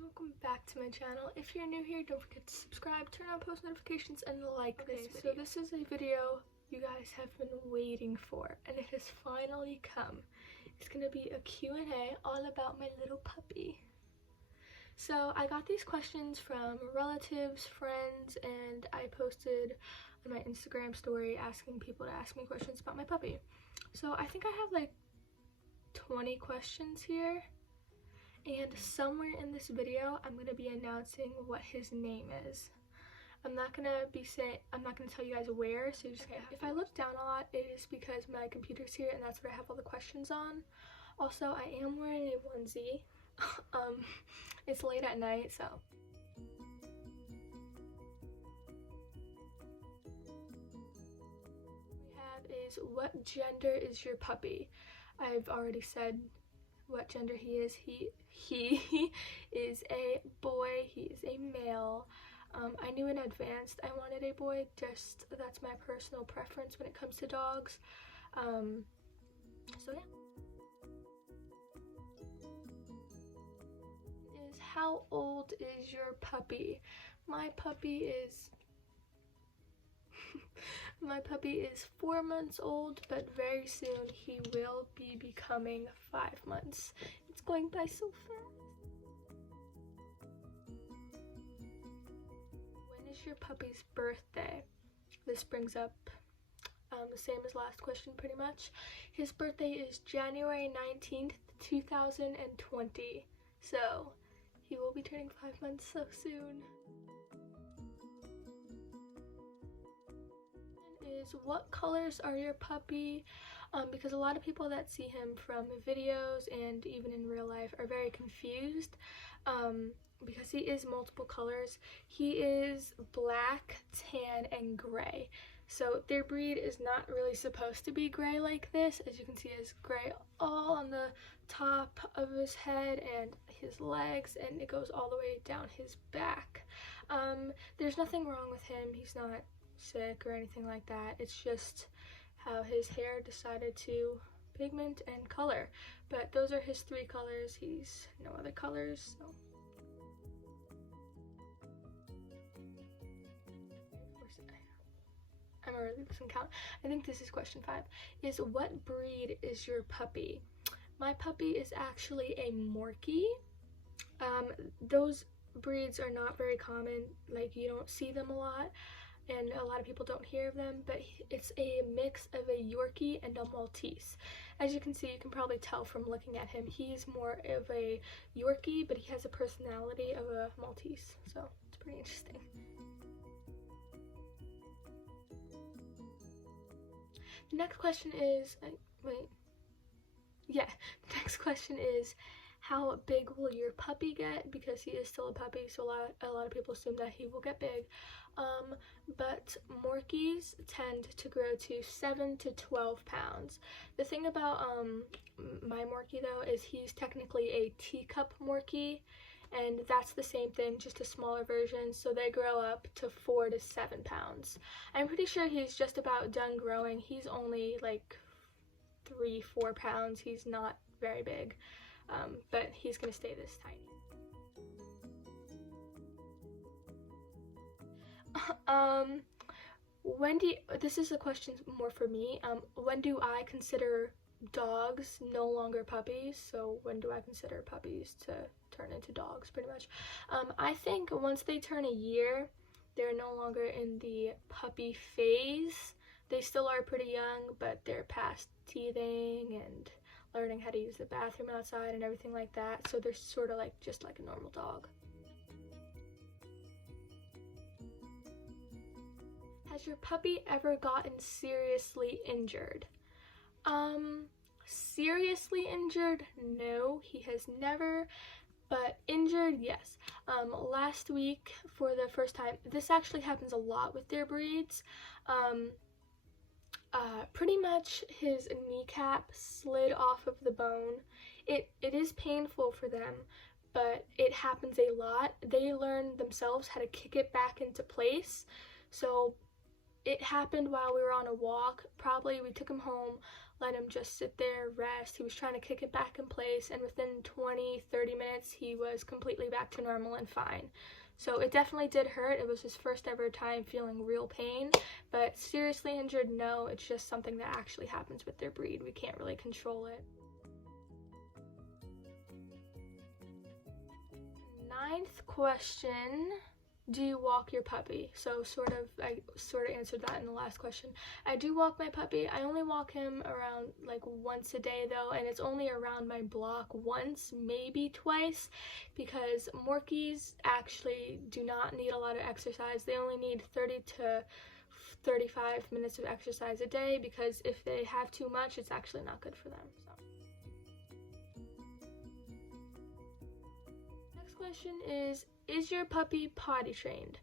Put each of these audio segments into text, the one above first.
Welcome back to my channel. If you're new here, don't forget to subscribe, turn on post notifications, and like this video. So this is a video you guys have been waiting for, and it has finally come. It's gonna be a Q&A all about my little puppy. So I got these questions from relatives, friends, and I posted on my Instagram story asking people to ask me questions about my puppy. So I think I have like 20 questions here. And somewhere in this video, I'm gonna be announcing what his name is. I'm not gonna tell you guys where, so if I look down a lot, it is because my computer's here and that's where I have all the questions on. Also, I am wearing a onesie. It's late at night, so. We have is, what gender is your puppy? I've already said what gender he is. He is a boy. He is a male. I knew in advance I wanted a boy, just that's my personal preference when it comes to dogs. So yeah. Is how old is your puppy? My puppy is my puppy is 4 months old, but very soon he will be becoming 5 months. It's going by so fast. When is your puppy's birthday? This brings up the same as last question pretty much. His birthday is January 19th, 2020. So he will be turning 5 months so soon. Is what colors are your puppy? Because a lot of people that see him from videos and even in real life are very confused because he is multiple colors. He is black, tan, and gray. So their breed is not really supposed to be gray like this. As you can see, it's gray all on the top of his head and his legs, and it goes all the way down his back. There's nothing wrong with him. He's not sick or anything like that. It's just how his hair decided to pigment and color. But those are his 3 colors. He's no other colors. So. I'm gonna really losing count. I think this is question 5. Is what breed is your puppy? My puppy is actually a Morkie. Those breeds are not very common. Like, you don't see them a lot, and a lot of people don't hear of them, but it's a mix of a Yorkie and a Maltese. As you can see, you can probably tell from looking at him, he's more of a Yorkie, but he has a personality of a Maltese, so it's pretty interesting. The next question is, the next question is, how big will your puppy get? Because he is still a puppy, so a lot of people assume that he will get big. But Morkies tend to grow to 7 to 12 pounds. The thing about my Morkie though is he's technically a teacup Morkie, and that's the same thing, just a smaller version, so they grow up to 4 to 7 pounds. I'm pretty sure he's just about done growing. He's only like 3-4 pounds. He's not very big, but he's gonna stay this tiny. This is a question more for me. When do I consider dogs no longer puppies? So when do I consider puppies to turn into dogs, pretty much? I think once they turn a year, they're no longer in the puppy phase. They still are pretty young, but they're past teething and learning how to use the bathroom outside and everything like that. So they're sort of like just like a normal dog. Has your puppy ever gotten seriously injured? Seriously injured? No, he has never, but injured, yes. Last week, for the first time, this actually happens a lot with their breeds. Pretty much his kneecap slid off of the bone. It is painful for them, but it happens a lot. They learn themselves how to kick it back into place. So it happened while we were on a walk. Probably we took him home, let him just sit there, rest. He was trying to kick it back in place, and within 20-30 minutes he was completely back to normal and fine. So it definitely did hurt. It was his first ever time feeling real pain, but seriously injured, no. It's just something that actually happens with their breed. We can't really control it. 9th question. Do you walk your puppy? So I sort of answered that in the last question. I do walk my puppy. I only walk him around like once a day though, and it's only around my block once, maybe twice, because Morkies actually do not need a lot of exercise. They only need 30 to 35 minutes of exercise a day, because if they have too much, it's actually not good for them. So. Next question is your puppy potty trained?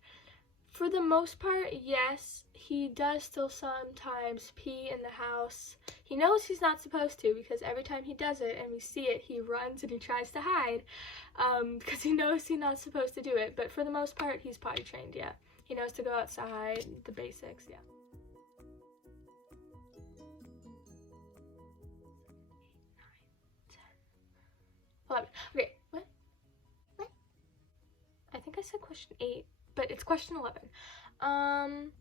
For the most part, yes. He does still sometimes pee in the house. He knows he's not supposed to, because every time he does it and we see it, he runs and he tries to hide, because he knows he's not supposed to do it. But for the most part, he's potty trained, yeah. He knows to go outside, the basics, yeah. 11. Okay, what? I think I said question 8, but it's question 11.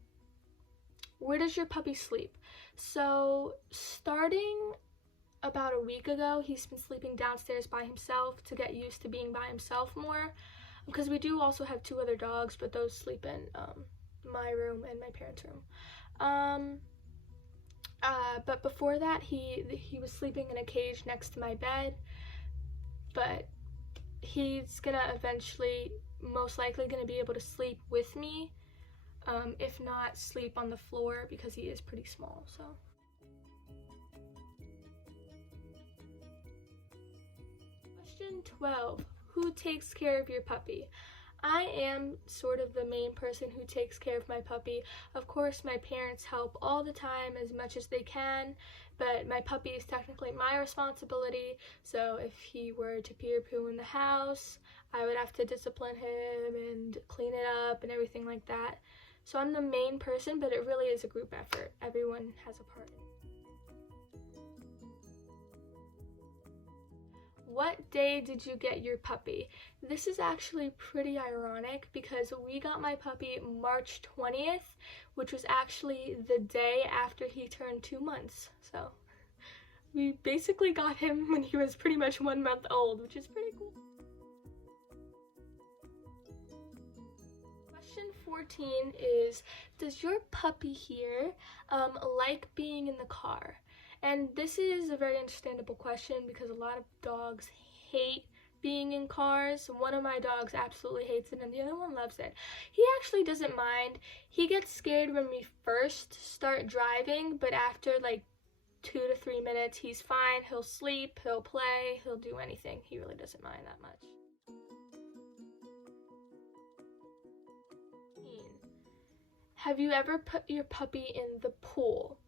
Where does your puppy sleep? So starting about a week ago, he's been sleeping downstairs by himself to get used to being by himself more, because we do also have 2 other dogs, but those sleep in my room and my parents' room. But before that, he was sleeping in a cage next to my bed, but he's gonna eventually, most likely gonna be able to sleep with me, if not sleep on the floor, because he is pretty small. So question 12. Who takes care of your puppy? I am sort of the main person who takes care of my puppy. Of course, my parents help all the time as much as they can, but my puppy is technically my responsibility. So if he were to pee or poo in the house, I would have to discipline him and clean it up and everything like that. So I'm the main person, but it really is a group effort. Everyone has a part in it. What day did you get your puppy? This is actually pretty ironic, because we got my puppy March 20th, which was actually the day after he turned 2 months. So we basically got him when he was pretty much 1 month old, which is pretty cool. Question 14 is, does your puppy here like being in the car? And this is a very understandable question, because a lot of dogs hate being in cars. One of my dogs absolutely hates it, and the other one loves it. He actually doesn't mind. He gets scared when we first start driving, but after like 2 to 3 minutes, he's fine. He'll sleep, he'll play, he'll do anything. He really doesn't mind that much. Have you ever put your puppy in the pool?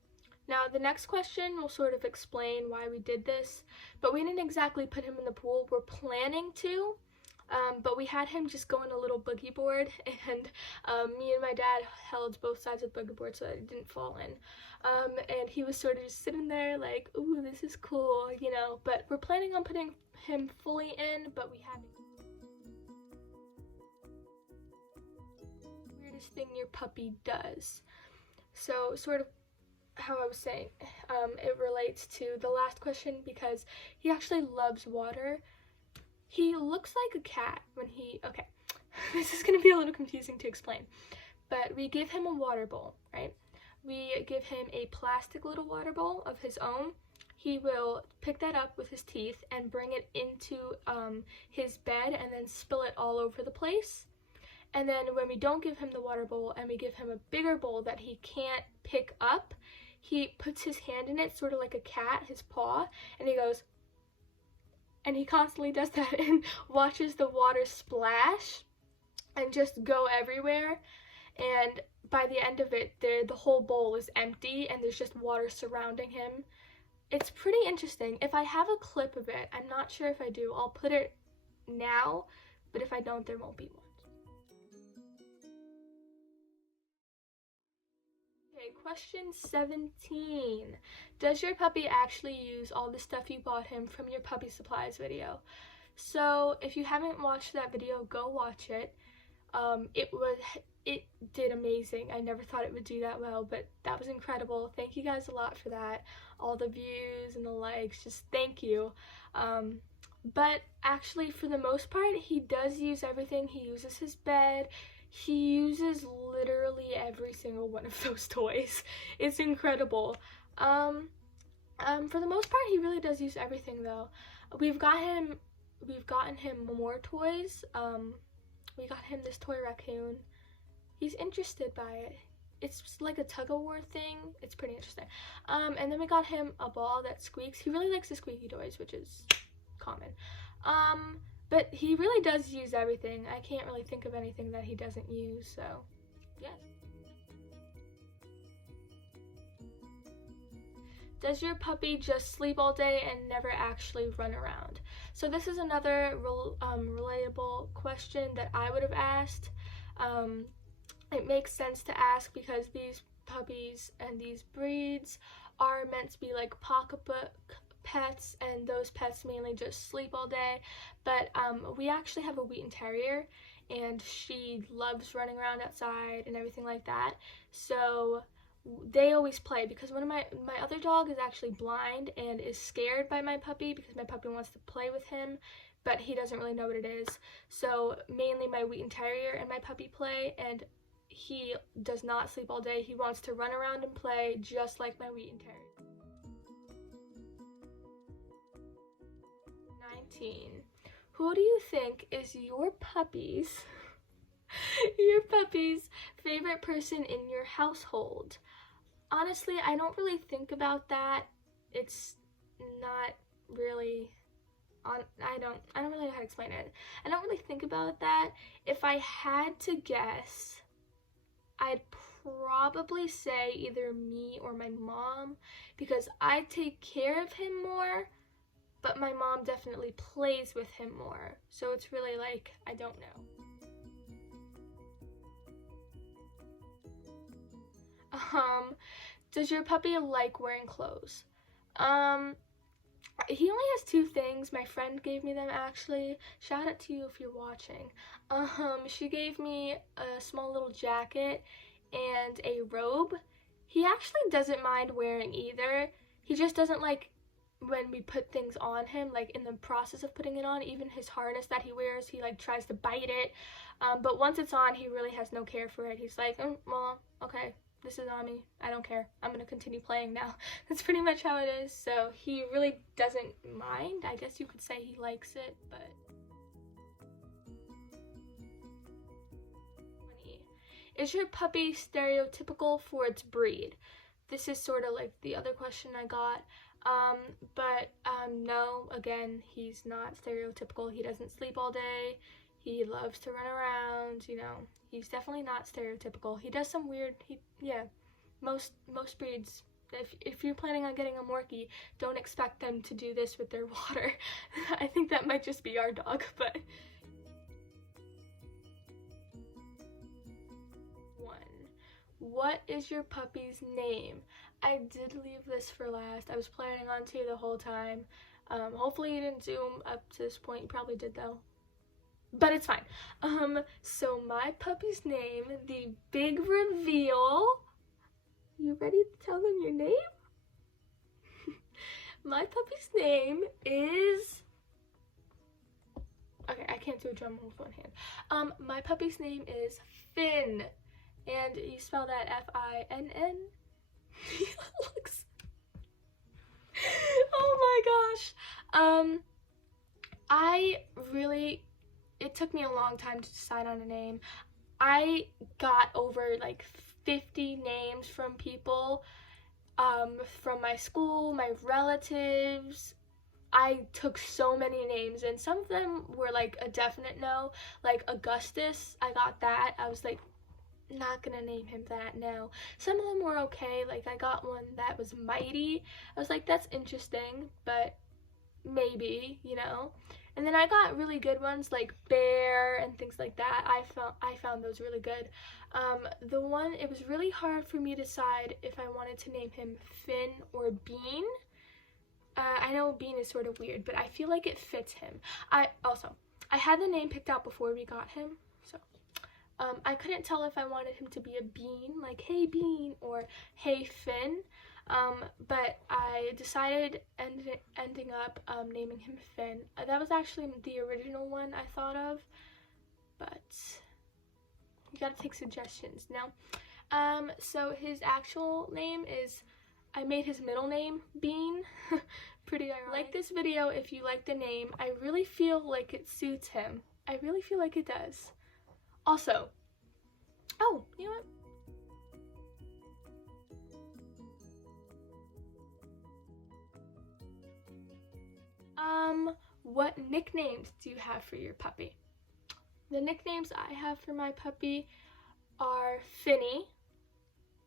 Now, the next question will sort of explain why we did this, but we didn't exactly put him in the pool. We're planning to, but we had him just go on a little boogie board, and me and my dad held both sides of the boogie board so that it didn't fall in. And he was sort of just sitting there like, ooh, this is cool, you know, but we're planning on putting him fully in, but we haven't. Weirdest thing your puppy does. So sort of how I was saying, it relates to the last question, because he actually loves water. He looks like a cat when okay, this is going to be a little confusing to explain, but we give him a water bowl, right? We give him a plastic little water bowl of his own. He will pick that up with his teeth and bring it into his bed and then spill it all over the place. And then when we don't give him the water bowl and we give him a bigger bowl that he can't pick up, he puts his hand in it, sort of like a cat, his paw, and he goes, and he constantly does that and watches the water splash and just go everywhere. And by the end of it, the whole bowl is empty and there's just water surrounding him. It's pretty interesting. If I have a clip of it, I'm not sure if I do, I'll put it now, but if I don't, there won't be one. Okay, question 17. Does your puppy actually use all the stuff you bought him from your puppy supplies video? So if you haven't watched that video, go watch it. It did amazing. I never thought it would do that well, but that was incredible. Thank you guys a lot for that. All the views and the likes, just thank you. But actually, for the most part, he does use everything. He uses his bed. He uses literally every single one of those toys. It's incredible. For the most part, he really does use everything though. We've gotten him more toys. We got him this toy raccoon. He's interested by it. It's like a tug-of-war thing. It's pretty interesting. And then we got him a ball that squeaks. He really likes the squeaky toys, which is common. But he really does use everything. I can't really think of anything that he doesn't use, so yes. Does your puppy just sleep all day and never actually run around? So this is another relatable question that I would have asked. It makes sense to ask because these puppies and these breeds are meant to be like pocketbook pets, and those pets mainly just sleep all day. But we actually have a Wheaten Terrier, and she loves running around outside and everything like that. So they always play, because one of my other dog is actually blind and is scared by my puppy because my puppy wants to play with him, but he doesn't really know what it is. So mainly my Wheaten Terrier and my puppy play, and he does not sleep all day. He wants to run around and play just like my Wheaten Terrier. 19. Who do you think is your puppy's favorite person in your household? Honestly, I don't really think about that. It's not really I don't really know how to explain it. I don't really think about that. If I had to guess, I'd probably say either me or my mom, because I take care of him more, but my mom definitely plays with him more. So it's really like, I don't know. Does your puppy like wearing clothes? He only has 2 things. My friend gave me them, actually. Shout out to you if you're watching. She gave me a small little jacket and a robe. He actually doesn't mind wearing either. He just doesn't like when we put things on him, like in the process of putting it on. Even his harness that he wears, he like tries to bite it. But once it's on, he really has no care for it. He's like, well, okay, this is on me. I don't care. I'm gonna continue playing now. That's pretty much how it is. So he really doesn't mind. I guess you could say he likes it, but. 20. Is your puppy stereotypical for its breed? This is sort of like the other question I got. No, again, he's not stereotypical. He doesn't sleep all day. He loves to run around, you know. He's definitely not stereotypical. He does some weird, most breeds, if you're planning on getting a Morkie, don't expect them to do this with their water. I think that might just be our dog, but. 1. What is your puppy's name? I did leave this for last. I was planning on to the whole time. Hopefully you didn't zoom up to this point. You probably did though. But it's fine. So my puppy's name, the big reveal. You ready to tell them your name? My puppy's name is... Okay, I can't do a drum roll with one hand. My puppy's name is Finn. And you spell that F-I-N-N? He looks... Oh my gosh. It took me a long time to decide on a name. I got over like 50 names from people, from my school, my relatives. I took so many names, and some of them were like a definite no. Like Augustus, I got that. I was like, not gonna name him that, no. Some of them were okay. Like I got one that was Mighty. I was like, that's interesting, but maybe, you know. And then I got really good ones like Bear and things like that. I found those really good. The one, it was really hard for me to decide if I wanted to name him Finn or Bean. I know Bean is sort of weird, but I feel like it fits him. I had the name picked out before we got him, so I couldn't tell if I wanted him to be a Bean, like hey Bean, or hey Finn. But I decided ending up naming him Finn. That was actually the original one I thought of, but you gotta take suggestions now. So his actual name is, I made his middle name Bean. Pretty ironic. Like this video if you like the name. I really feel like it suits him. I really feel like it does. Also, oh, you know what? What nicknames do you have for your puppy? The nicknames I have for my puppy are Finny,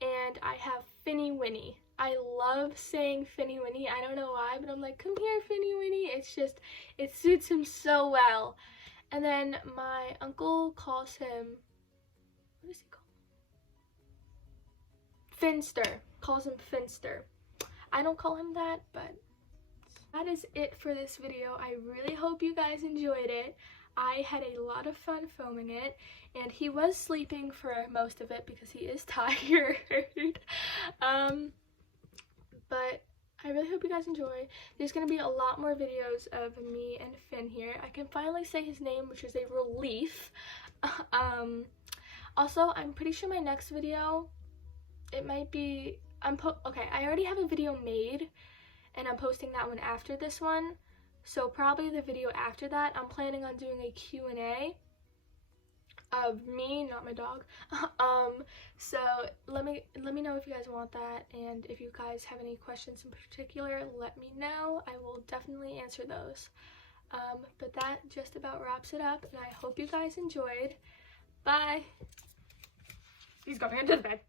and I have Finny Winnie. I love saying Finny Winnie. I don't know why, but I'm like, come here, Finny Winnie. It's just, it suits him so well. And then my uncle calls him, what is he called? Finster. Calls him Finster. I don't call him that, but that is it for this video. I really hope you guys enjoyed it. I had a lot of fun filming it, and he was sleeping for most of it because he is tired. But I really hope you guys enjoy. There's going to be a lot more videos of me and Finn here. I can finally say his name, which is a relief. Also, I'm pretty sure my next video, it might be, okay, I already have a video made, and I'm posting that one after this one. So probably the video after that, I'm planning on doing a Q&A of me, not my dog. So let me know if you guys want that, and if you guys have any questions in particular, let me know. I will definitely answer those. But that just about wraps it up, and I hope you guys enjoyed. Bye. He's going into the bed.